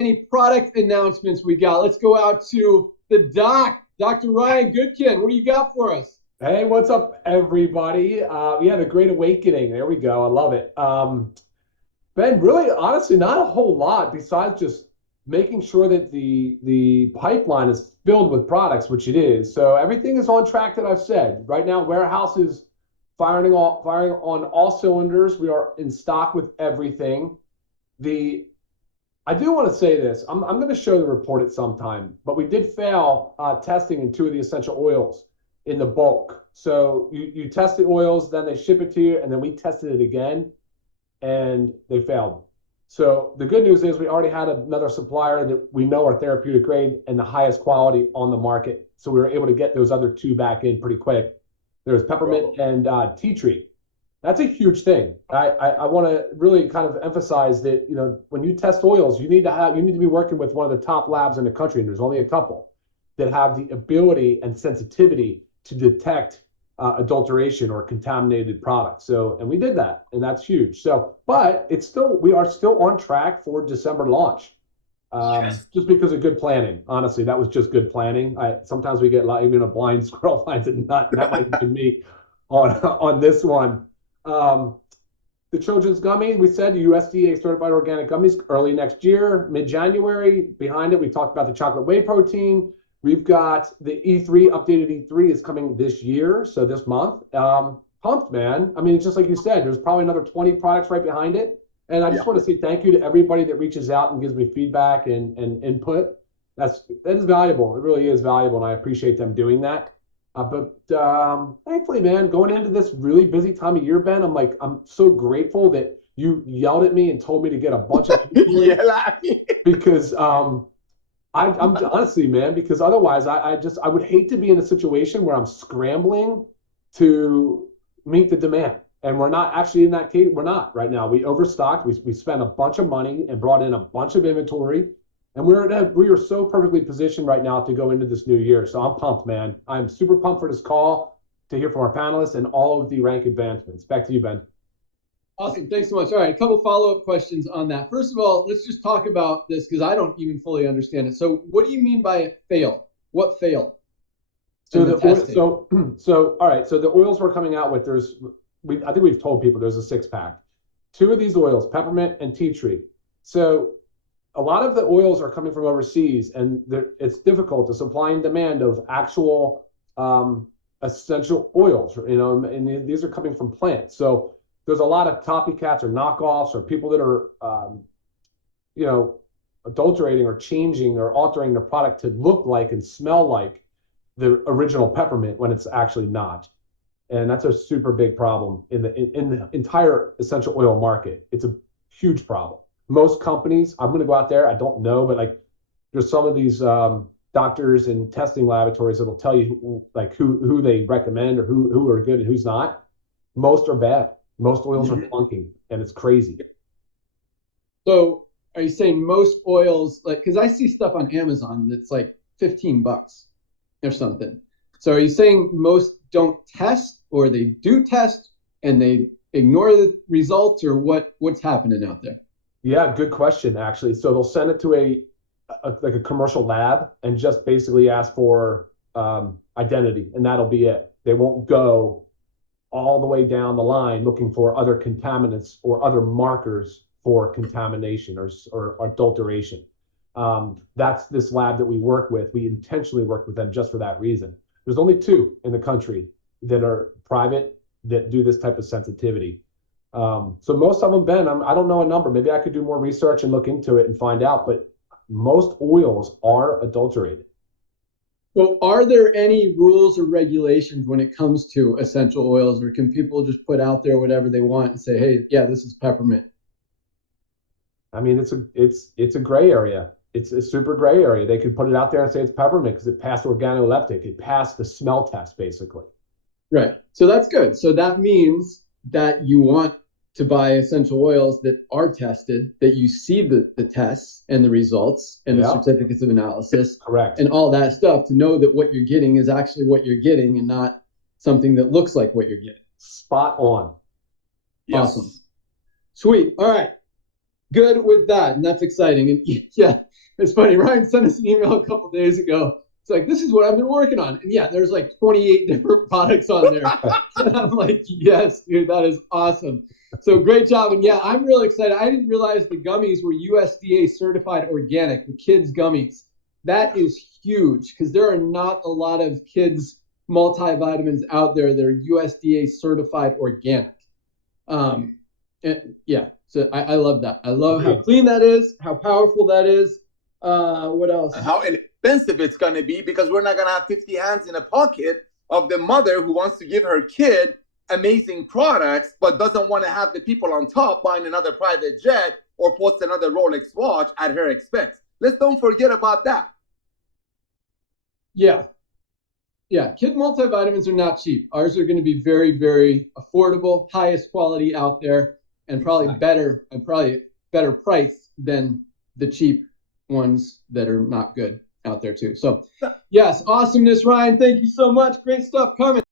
any product announcements we got? Let's go out to the doc, Dr. Ryan Goodkin. What do you got for us? Hey, what's up, everybody? Yeah, the Great Awakening. There we go. I love it. Ben, really, honestly, not a whole lot besides just making sure that the pipeline is filled with products, which it is. So everything is on track that I've said. Right now, warehouse is firing on all cylinders. We are in stock with everything. The I do want to say this. I'm going to show the report at some time, but we did fail testing in two of the essential oils in the bulk. So you test the oils, then they ship it to you, and then we tested it again, and they failed. So the good news is we already had another supplier that we know are therapeutic grade and the highest quality on the market. So we were able to get those other two back in pretty quick. There's peppermint and tea tree. That's a huge thing. I want to really kind of emphasize that, when you test oils, you need to be working with one of the top labs in the country, and there's only a couple that have the ability and sensitivity to detect adulteration or contaminated products. And we did that, and that's huge. But we are still on track for December launch. Yes. Just because of good planning. Honestly, that was just good planning. Sometimes we get even a blind squirrel finds it not. That might be me on this one. The children's gummy, we said USDA certified organic gummies early next year, mid-January. Behind it, we talked about the chocolate whey protein. We've got the E3, updated E3 is coming this year, so this month. Pumped, man. I mean, it's just like you said, there's probably another 20 products right behind it. And I just want to say thank you to everybody that reaches out and gives me feedback and input. That is valuable. It really is valuable, and I appreciate them doing that. But thankfully, man, going into this really busy time of year, Ben, I'm so grateful that you yelled at me and told me to get a bunch of because I'm honestly, man, because otherwise I would hate to be in a situation where I'm scrambling to meet the demand. And we're not actually in that case. We're not right now. We overstocked. We spent a bunch of money and brought in a bunch of inventory. And we are so perfectly positioned right now to go into this new year. So I'm pumped, man. I'm super pumped for this call to hear from our panelists and all of the rank advancements. Back to you, Ben. Awesome. Thanks so much. All right. A couple follow-up questions on that. First of all, let's just talk about this because I don't even fully understand it. So what do you mean by it failed? What failed? All right. So the oils we're coming out with, I think we've told people there's a 6-pack. Two of these oils, peppermint and tea tree. So a lot of the oils are coming from overseas, and it's difficult to supply and demand of actual essential oils, and these are coming from plants. So there's a lot of copycats or knockoffs or people that are, adulterating or changing or altering the product to look like and smell like the original peppermint when it's actually not. And that's a super big problem in the entire essential oil market. It's a huge problem. Most companies, I'm going to go out there, I don't know, but there's some of these doctors and testing laboratories that'll tell you who they recommend or who are good and who's not. Most are bad. Most oils are flunking, and it's crazy. So are you saying most oils, because I see stuff on Amazon that's like $15 or something. So are you saying most don't test, or they do test and they ignore the results, or what's happening out there? Yeah, good question, actually. So they'll send it to a commercial lab and just basically ask for identity, and that'll be it. They won't go all the way down the line looking for other contaminants or other markers for contamination or adulteration. That's this lab that we work with. We intentionally work with them just for that reason. There's only 2 in the country that are private that do this type of sensitivity. So most of them, Ben, I don't know a number. Maybe I could do more research and look into it and find out, but most oils are adulterated. So are there any rules or regulations when it comes to essential oils, or can people just put out there whatever they want and say, hey, yeah, this is peppermint? I mean, it's a gray area. It's a super gray area. They could put it out there and say it's peppermint because it passed organoleptic. It passed the smell test, basically. Right. So that's good. So that means that you want to buy essential oils that are tested, that you see the tests and the results and the certificates of analysis. Correct. And all that stuff to know that what you're getting is actually what you're getting and not something that looks like what you're getting. Spot on. Yes. Awesome. Sweet. All right. good with that, and that's exciting. And yeah, it's funny. Ryan sent us an email a couple days ago. It's like, this is what I've been working on, and yeah, there's like 28 different products on there. And I'm like, yes, dude, that is awesome. So great job, and yeah, I'm really excited. I didn't realize the gummies were USDA certified organic, the kids gummies. That is huge because there are not a lot of kids multivitamins out there that are USDA certified organic. Yeah, so I love that. I love how clean that is, how powerful that is. What else? And how inexpensive it's going to be, because we're not going to have 50 hands in a pocket of the mother who wants to give her kid amazing products, but doesn't want to have the people on top buying another private jet or post another Rolex watch at her expense. Let's don't forget about that. Yeah. Yeah, kid multivitamins are not cheap. Ours are going to be very, very affordable, highest quality out there, and probably better price than the cheap ones that are not good out there too. So yes, awesomeness, Ryan. Thank you so much. Great stuff coming.